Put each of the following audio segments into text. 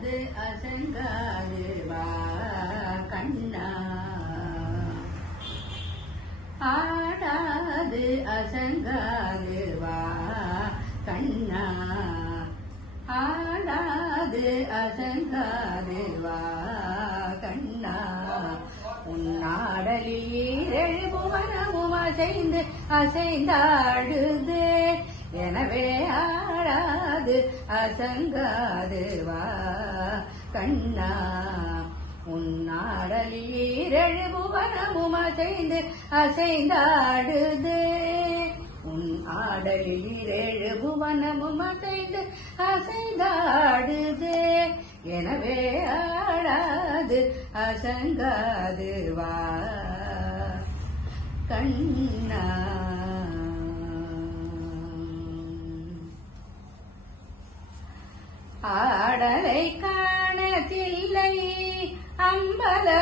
ஆடாது அசங்காது வா கண்ணா ஆடாது அசங்காது வா கண்ணா ஆடாது அசங்காது வா கண்ணா உன்னாடலில் எழுபுவனமும் அசைந்து அசைந்தாடுது எனவே ஆடாது அசங்காது வா கண்ணா உன்னாடலில் எழுபுவனமும் அசைந்து அசைந்தாடுது உன் ஆடலில் எழுபுவனமும் அசைந்து அசைந்தாடுது எனவே ஆடாது அசங்காது வா கண்ணா ஆடலை காணதில்லை அம்பலத்திரைவனும்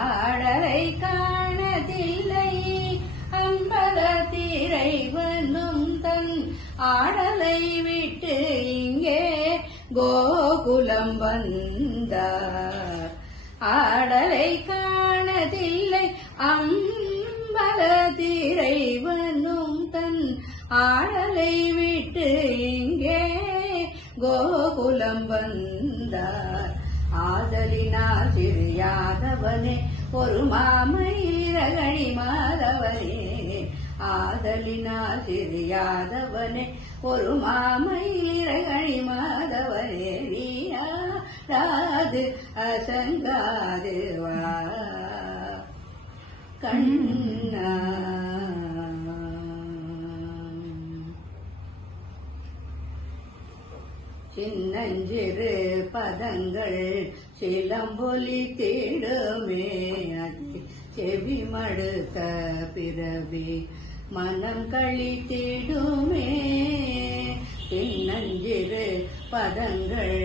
ஆடலை காணதில்லை அம்பலத்திரைவனும் தன் ஆடலை விட்டு இங்கே கோகுலம் வந்தார் ஆடலை காணதில்லை அம்பலத்திரைவனும் தன் ஆடலை விட்டு இங்கே கோகுலம் வந்தார் ஆதலினால் சிறியாதவனே ஒரு மாமயிரகணி மாதவனே ஆதலினால் சிறியாதவனே ஒரு மாமயிரகணி மாதவனே வீராது அசங்காது வா கண்ணா சின்னஞ்சிறு பதங்கள் சிலம்பொலி தேடுமே அது செவி மடுக்க பிறவி மனம் கழித்திடுமே சின்னஞ்சிறு பதங்கள்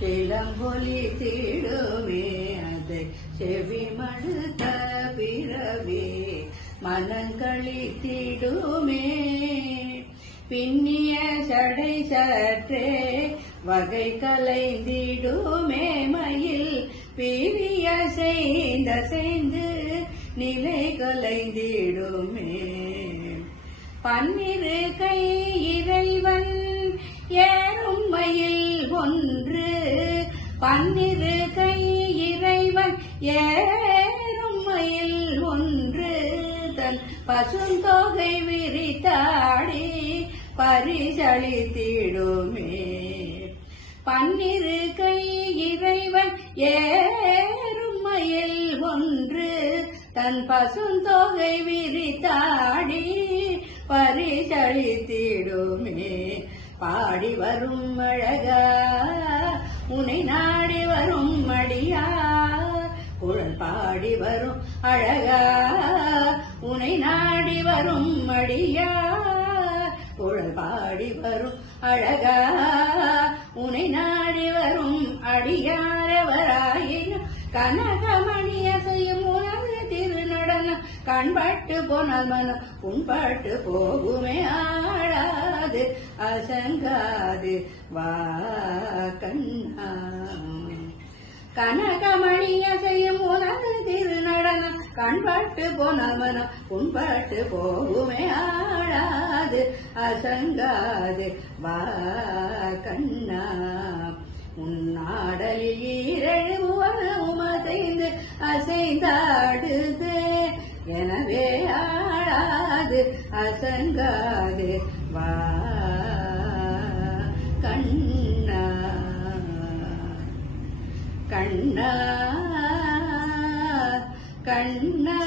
சிலம்பொலி தேடுமே அதை செவி மடுக்க பிறவி மனம் கழித்திடுமே பின்னிய சடை சற்றே வகை கலைந்திடுமே மயில் பீவிய செய்து நிலை கலைந்திடுமே பன்னிரு கை இறைவன் ஏறும் மயில் ஒன்று பன்னிரு கை இறைவன் ஏறும் மயில் ஒன்று தன் பசுந்தொகை விரித்தாடி பரிசளித்திடுமே பன்னிரு கை இறைவன் ஏறும் மயில் ஒன்று தன் பசுந்தொகை விரித்தாடி பரிசளித்திடுமே பாடி வரும் அழகா உனை நாடி வரும் மடியா குழல் பாடி வரும் அழகா உனை நாடி வரும் மடியா குழல் பாடி வரும் அழகா உனை நாடி வரும் அடியாரவராயினும் கனகமணிய செய்யும் உனது திருநடனம் கண்பட்டு போனால் மனம் புண்பட்டு போகுமே ஆடாது அசங்காது வா கண்ணா கனகமணிய செய்யும் உனது திருநடனம் கண்பட்டு போனால் மனம் புண்பட்டு போகுமே ஆடாது அசங்காது வா கண்ணா உன்னாடலில் ஈரழுவனமும் அசைந்து அசைந்தாடுது எனவே ஆடாது அசங்காது வா கண்ணா கண்ணா கண்ணா